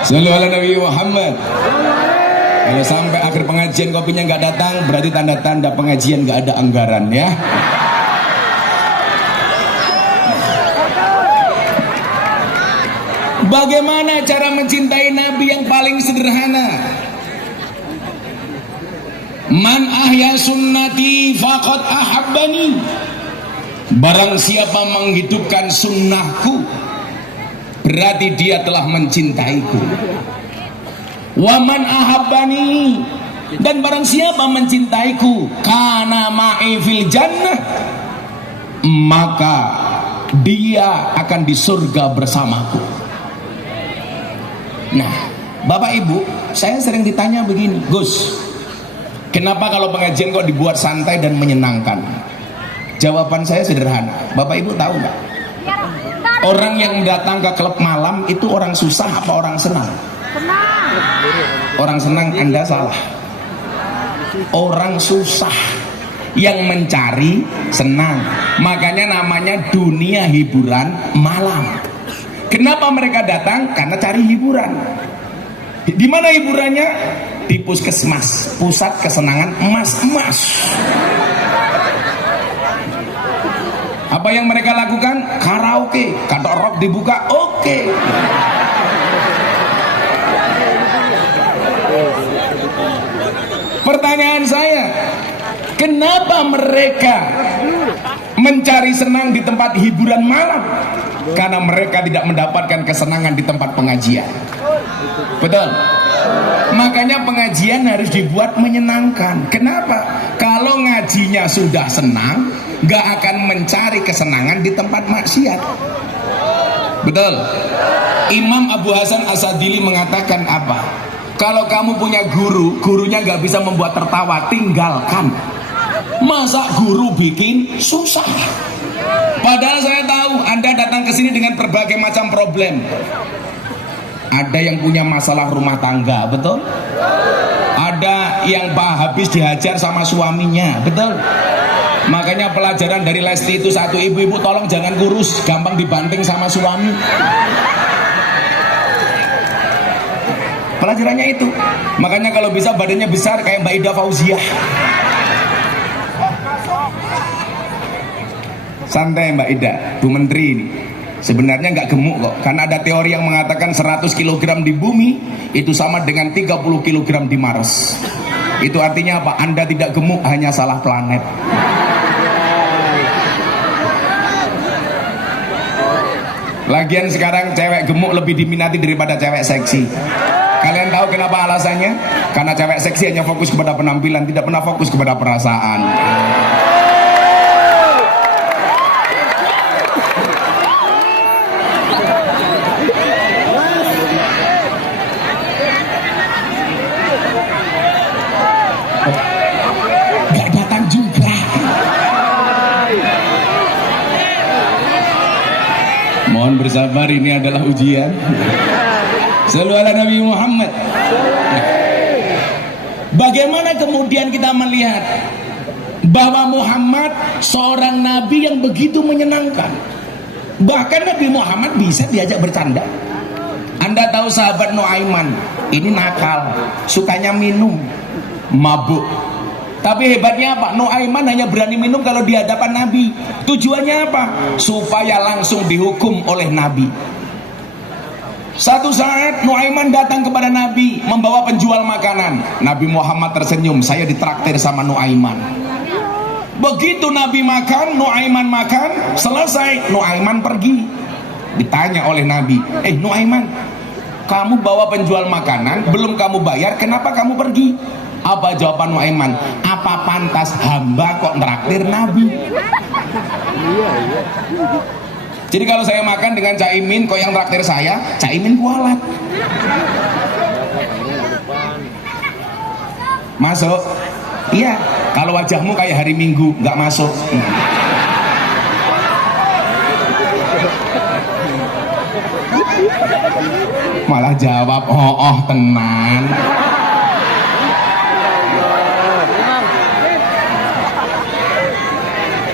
Shallallahu ala Nabi Muhammad. Kalau sampai akhir pengajian kopinya nggak datang, berarti tanda-tanda pengajian nggak ada anggaran ya. Bagaimana cara mencintai Nabi yang paling sederhana? Man ahya sunnati faqad ahabbani. Barang siapa menghidupkan sunnahku, berarti dia telah mencintaiku. Wa man ahabbani, dan barang siapa mencintaiku, kana ma'i fil jannah, maka dia akan di surga bersamaku. Nah, Bapak Ibu, saya sering ditanya begini, Gus, kenapa kalau pengajian kok dibuat santai dan menyenangkan? Jawaban saya sederhana. Bapak Ibu tahu nggak? Orang yang datang ke klub malam itu orang susah apa orang senang? Orang senang, Anda salah. Orang susah yang mencari senang. Makanya namanya dunia hiburan malam. Kenapa mereka datang? Karena cari hiburan. Di mana hiburannya? Di puskesmas, pusat kesenangan emas-emas. Apa yang mereka lakukan? Karaoke. Kantor rock dibuka, oke. Pertanyaan saya, kenapa mereka mencari senang di tempat hiburan malam? Karena mereka tidak mendapatkan kesenangan di tempat pengajian. Betul? Makanya pengajian harus dibuat menyenangkan. Kenapa? Kalau ngajinya sudah senang, gak akan mencari kesenangan di tempat maksiat. Betul? Imam Abu Hasan As-Sadili mengatakan apa? Kalau kamu punya guru, gurunya gak bisa membuat tertawa, tinggalkan. Masa guru bikin susah? Padahal saya tahu Anda datang ke sini dengan berbagai macam problem. Ada yang punya masalah rumah tangga, betul? Ada yang habis dihajar sama suaminya, betul? Makanya pelajaran dari Lesti itu satu, ibu-ibu tolong jangan kurus, gampang dibanting sama suami. Pelajarannya itu. Makanya kalau bisa badannya besar kayak Mbak Ida Fauziah. Santai Mbak Ida, Bu Menteri ini sebenarnya nggak gemuk kok, karena ada teori yang mengatakan 100 kg di bumi itu sama dengan 30 kg di Mars. Itu artinya apa? Anda tidak gemuk, hanya salah planet. Lagian sekarang cewek gemuk lebih diminati daripada cewek seksi. Kalian tahu kenapa alasannya? Karena cewek seksi hanya fokus kepada penampilan, tidak pernah fokus kepada perasaan. Gak datang juga. Mohon bersabar, ini adalah ujian. Shallallahu ala Nabi Muhammad. Bagaimana kemudian kita melihat bahwa Muhammad seorang nabi yang begitu menyenangkan? Bahkan Nabi Muhammad bisa diajak bercanda. Anda tahu sahabat Nuaiman, ini nakal, sukanya minum, mabuk. Tapi hebatnya apa? Nuaiman hanya berani minum kalau di hadapan Nabi. Tujuannya apa? Supaya langsung dihukum oleh Nabi. Satu saat Nuaiman datang kepada Nabi membawa penjual makanan. Nabi Muhammad tersenyum, saya ditraktir sama Nuaiman. Begitu Nabi makan, Nuaiman makan, selesai Nuaiman pergi. Ditanya oleh Nabi, Nuaiman, kamu bawa penjual makanan, belum kamu bayar, kenapa kamu pergi? Apa jawaban Nuaiman? Apa pantas hamba kok traktir Nabi? Jadi kalau saya makan dengan Caimin, kok yang traktir saya, Caimin kualat. Masuk? Iya. Kalau wajahmu kayak hari Minggu, nggak masuk. Malah jawab, oh tenan.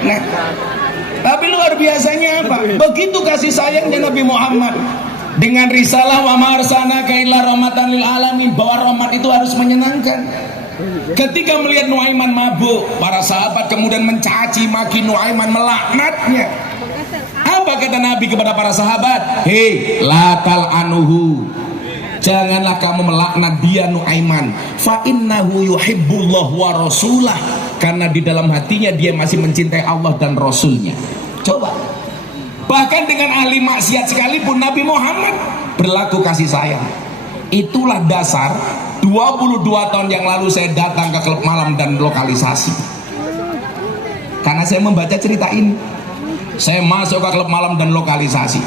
Nah, tapi luar biasanya apa? Begitu kasih sayangnya Nabi Muhammad. dengan risalah wa ma arsalnaka illa rahmatan lil alamin, bahwa rahmat itu harus menyenangkan. Ketika melihat Nuaiman mabuk, para sahabat kemudian mencaci maki Nuaiman, melaknatnya. Apa kata Nabi kepada para sahabat? Hei, la tal'anuhu, janganlah kamu melaknat dia Nuaiman, fa innahu yuhibbullah wa rasulah, karena di dalam hatinya dia masih mencintai Allah dan Rasulnya. Coba, bahkan dengan ahli maksiat sekalipun Nabi Muhammad berlaku kasih sayang. Itulah dasar 22 tahun yang lalu saya datang ke klub malam dan lokalisasi, karena saya membaca cerita ini. Saya masuk ke klub malam dan lokalisasi.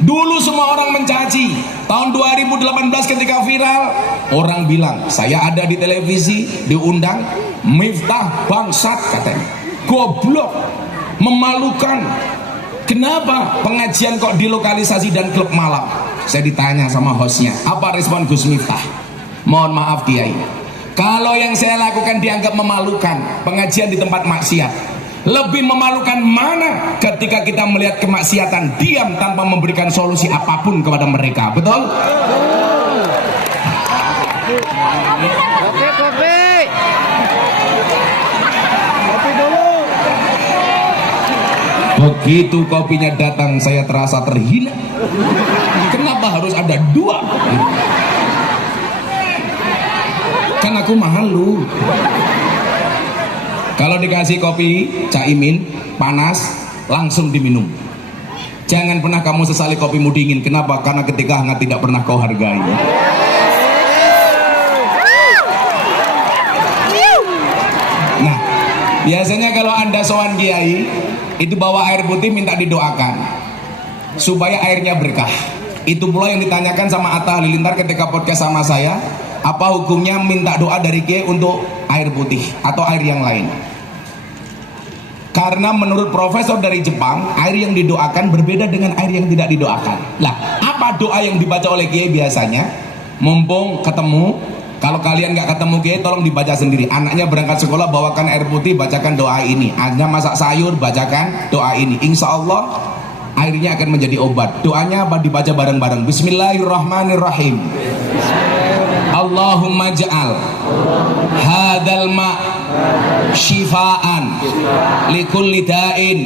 Dulu semua orang mencaci. Tahun 2018 ketika viral, orang bilang saya ada di televisi, diundang, Miftah bangsat katanya, goblok, memalukan. Kenapa pengajian kok di lokalisasi dan klub malam? Saya ditanya sama hostnya, apa respon Gus Miftah? Mohon maaf Kiai, kalau yang saya lakukan dianggap memalukan, pengajian di tempat maksiat. Lebih memalukan mana ketika kita melihat kemaksiatan diam tanpa memberikan solusi apapun kepada mereka. Betul? Kopi, kopi. Kopi dulu. Begitu kopinya datang, saya terasa terhina. Kenapa harus ada dua? Kan aku malu. Kalau dikasih kopi Caimin panas, langsung diminum. Jangan pernah kamu sesali kopimu dingin. Kenapa? Karena ketika hangat tidak pernah kau hargai. Nah, biasanya kalau Anda sowan kiai, itu bawa air putih minta didoakan supaya airnya berkah. Itu pula yang ditanyakan sama Atta Halilintar ketika podcast sama saya, apa hukumnya minta doa dari kiai untuk air putih atau air yang lain? Karena menurut profesor dari Jepang, air yang didoakan berbeda dengan air yang tidak didoakan. Lah, apa doa yang dibaca oleh kiai biasanya? Mumpung ketemu, kalau kalian nggak ketemu kiai, tolong dibaca sendiri. Anaknya berangkat sekolah, bawakan air putih, bacakan doa ini. Anaknya masak sayur, bacakan doa ini. Insya Allah airnya akan menjadi obat. Doanya apa? Dibaca bareng-bareng. Bismillahirrahmanirrahim. Allahumma ja'al hadal ma' syifaan likulli da'in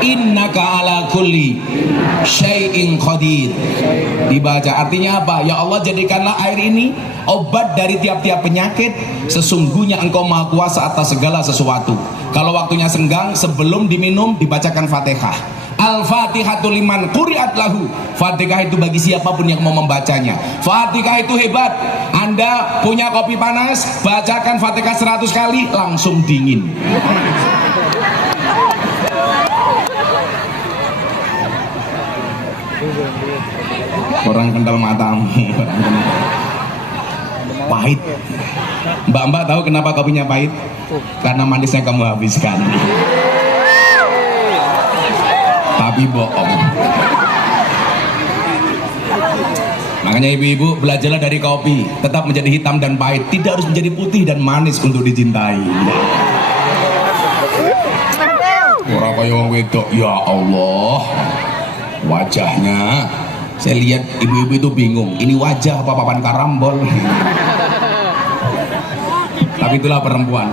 innaka ala kulli syai'in qadir. Dibaca, artinya apa? Ya Allah, jadikanlah air ini obat dari tiap-tiap penyakit. Sesungguhnya Engkau maha kuasa atas segala sesuatu. Kalau waktunya senggang, sebelum diminum dibacakan Fatihah. Al-Fatihatu liman quri'at lahu. Fatihah itu bagi siapapun yang mau membacanya. Fatihah itu hebat. Anda punya kopi panas, bacakan Fatihah 100 kali, langsung dingin. Orang kental matamu. Pahit. Mbak-mbak tahu kenapa kopinya pahit? Karena manisnya kamu habiskan. Tapi bohong. Makanya ibu-ibu, belajarlah dari kopi, tetap menjadi hitam dan pahit, tidak harus menjadi putih dan manis untuk dicintai. Orang kaya wong wedok, ya Allah, wajahnya, saya lihat ibu-ibu itu bingung, ini wajah apa papan karambol. Tapi itulah perempuan.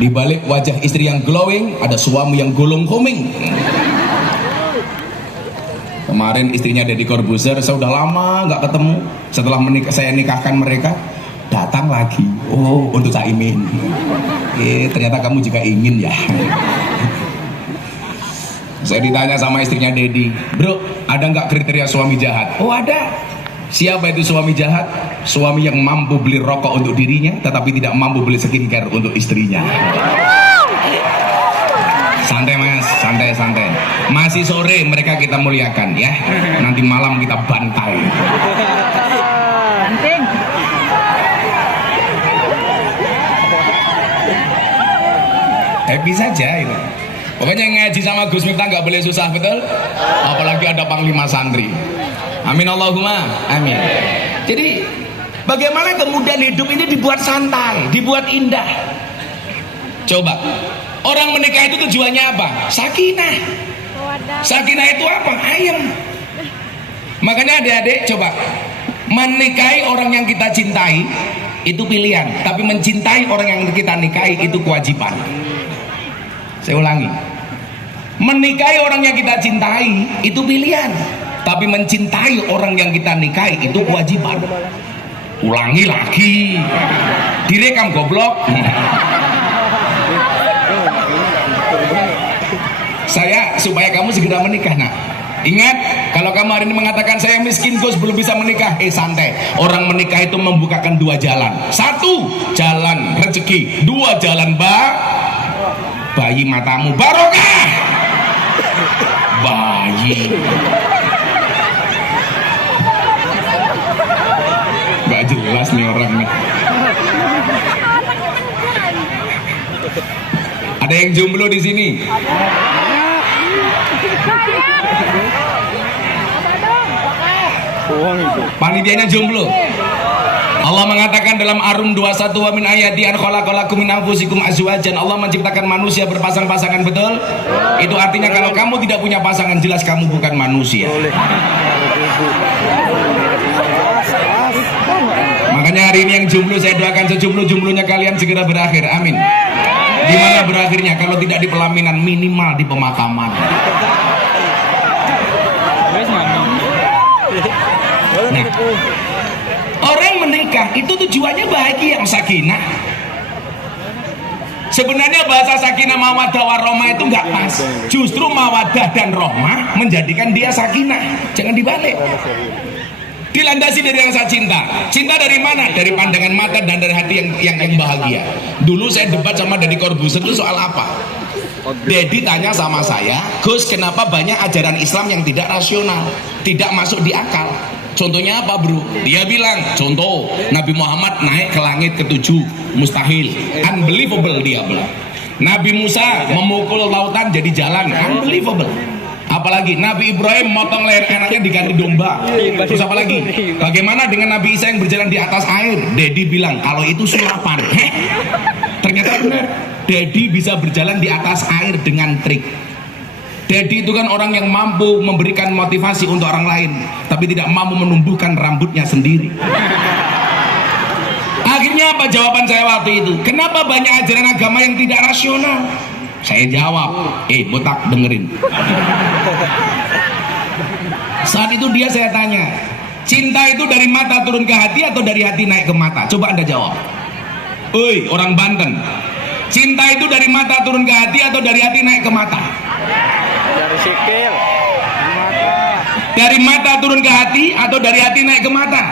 Di balik wajah istri yang glowing, ada suami yang gulung koming. Kemarin istrinya Deddy Corbuzier, saya udah lama nggak ketemu. Setelah saya nikahkan mereka, datang lagi. Oh, untuk Caimin. Ternyata kamu juga ingin ya. Saya ditanya sama istrinya Deddy, bro, ada nggak kriteria suami jahat? Oh ada. Siapa itu suami jahat? Suami yang mampu beli rokok untuk dirinya, tetapi tidak mampu beli skincare untuk istrinya. Santai mas, santai. Masih sore, mereka kita muliakan ya. Nanti malam kita bantai. Penting. Happy saja itu. Pokoknya ngaji sama Gus Miftah nggak boleh susah, betul? Apalagi ada panglima santri. Amin Allahumma amin. Jadi bagaimana kemudian hidup ini dibuat santai, dibuat indah? Coba. Orang menikah itu tujuannya apa? Sakinah. Sakinah itu apa? Ayem. Makanya adik-adik coba, menikahi orang yang kita cintai itu pilihan, tapi mencintai orang yang kita nikahi itu kewajiban. Saya ulangi, menikahi orang yang kita cintai itu pilihan, tapi mencintai orang yang kita nikahi itu kewajiban. Ulangi lagi, direkam goblok. Saya supaya kamu segera menikah. Nah, ingat, kalau kamu hari ini mengatakan saya miskin Gus belum bisa menikah, santai. Orang menikah itu membukakan dua jalan. Satu, jalan rezeki. Dua, jalan bayi matamu barokah. Bayi. Gak jelas nih orang nih. Ada yang jomblo di sini? Panitianya jomblo. Allah mengatakan dalam Ar-Rum 21, wa min ayati an khalaqalakum min anfusikum azwajan. Allah menciptakan manusia berpasang-pasangan, betul? Itu artinya kalau kamu tidak punya pasangan, jelas kamu bukan manusia. Makanya hari ini yang jomblo saya doakan sejomblo-jomblonya kalian segera berakhir. Amin. Di mana berakhirnya? Kalau tidak di pelaminan, minimal di pemakaman. Nah, orang menikah itu tujuannya bahagia, sakinah. Sebenarnya bahasa sakinah mawaddah warahmah itu nggak pas. Justru mawaddah dan rohmah menjadikan dia sakinah. Jangan dibalik. Dilandasi dari rasa cinta. Cinta dari mana? Dari pandangan mata dan dari hati yang bahagia. Dulu saya debat sama Deddy Corbuzier itu soal apa? Deddy tanya sama saya, Gus, kenapa banyak ajaran Islam yang tidak rasional, tidak masuk di akal? Contohnya apa, bro? Dia bilang, contoh Nabi Muhammad naik ke langit ke-7, mustahil, unbelievable dia bilang. Nabi Musa memukul lautan jadi jalan, unbelievable. Apalagi Nabi Ibrahim motong leher anaknya diganti domba. Terus apa lagi? Bagaimana dengan Nabi Isa yang berjalan di atas air? Dedi bilang kalau itu sulapan. Ternyata benar. Dedi bisa berjalan di atas air dengan trik. Dedi itu kan orang yang mampu memberikan motivasi untuk orang lain, tapi tidak mampu menumbuhkan rambutnya sendiri. Akhirnya apa jawaban saya waktu itu? Kenapa banyak ajaran agama yang tidak rasional? Saya jawab, botak dengerin. Saat itu saya tanya, cinta itu dari mata turun ke hati atau dari hati naik ke mata? Coba Anda jawab. Oi, orang Banten, cinta itu dari mata turun ke hati atau dari hati naik ke mata? Dari sikil. Dari mata turun ke hati atau dari hati naik ke mata?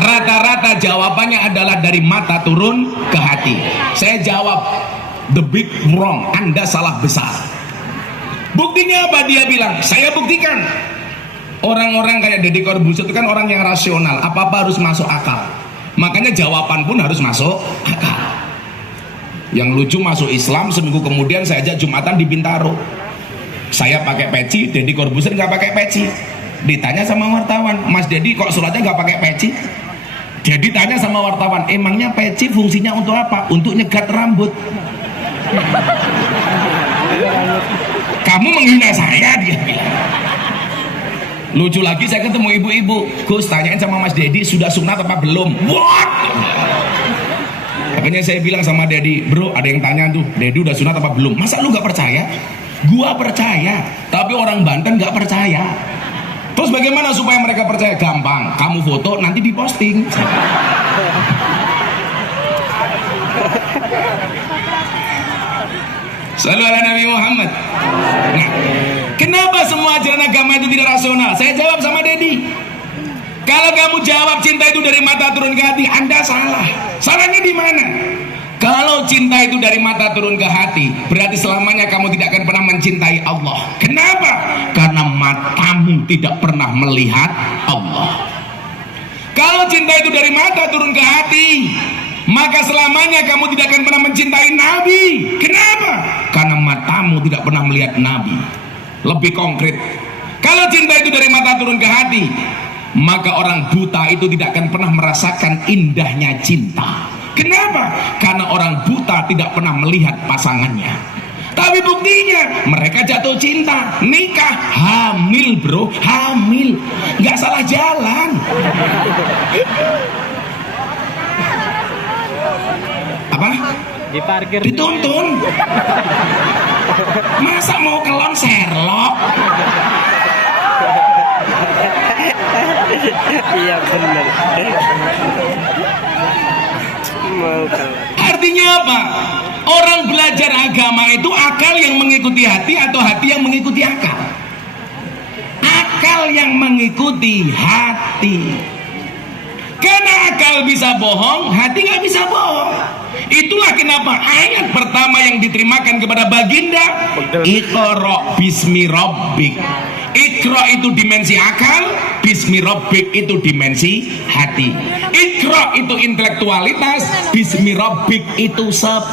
Rata-rata jawabannya adalah dari mata turun ke hati. Saya jawab, the big wrong, Anda salah besar. Buktinya apa? Dia bilang, saya buktikan. Orang-orang kayak Deddy Corbuzier itu kan orang yang rasional, apa-apa harus masuk akal. Makanya jawaban pun harus masuk akal. Yang lucu masuk Islam, seminggu kemudian saya ajak Jumatan di Bintaro. Saya pakai peci, Deddy Corbuzier nggak pakai peci. Ditanya sama wartawan, Mas Deddy kok sholatnya nggak pakai peci? Jadi tanya sama wartawan, emangnya peci fungsinya untuk apa? Untuk nyegat rambut. Kamu menghina saya, dia bilang. Lucu lagi saya ketemu ibu-ibu, Gus tanyain sama Mas Deddy sudah sunat apa belum? What? Akhirnya saya bilang sama Deddy, bro ada yang tanya tuh, Deddy udah sunat apa belum? Masa lu gak percaya? Gua percaya, tapi orang Banten gak percaya. Terus bagaimana supaya mereka percaya? Gampang, kamu foto nanti diposting. Shallallahu alaihi Nabi Muhammad. Nah, kenapa semua ajaran agama itu tidak rasional? Saya jawab sama Deddy, kalau kamu jawab cinta itu dari mata turun ke hati, Anda salah. Salahnya di mana? Kalau cinta itu dari mata turun ke hati, berarti selamanya kamu tidak akan pernah mencintai Allah. Kenapa? Karena matamu tidak pernah melihat Allah. Kalau cinta itu dari mata turun ke hati, maka selamanya kamu tidak akan pernah mencintai Nabi. Kenapa? Karena matamu tidak pernah melihat Nabi. Lebih konkret, kalau cinta itu dari mata turun ke hati, maka orang buta itu tidak akan pernah merasakan indahnya cinta. Kenapa? Karena orang buta tidak pernah melihat pasangannya. Tapi buktinya mereka jatuh cinta, nikah, hamil bro, hamil, nggak salah jalan. Apa? Diparkir. Dituntun. Masa mau kelon Sherlock? Iya bener. Mau kalah. Artinya apa? Orang belajar agama itu akal yang mengikuti hati atau hati yang mengikuti akal? Akal yang mengikuti hati. Karena akal bisa bohong, hati nggak bisa bohong. Itulah kenapa ayat pertama yang diterimakan kepada baginda, Iqra bismi rabbik. Iqra itu dimensi akal, bismi rabbik itu dimensi hati. Iqra itu intelektualitas, bismi rabbik itu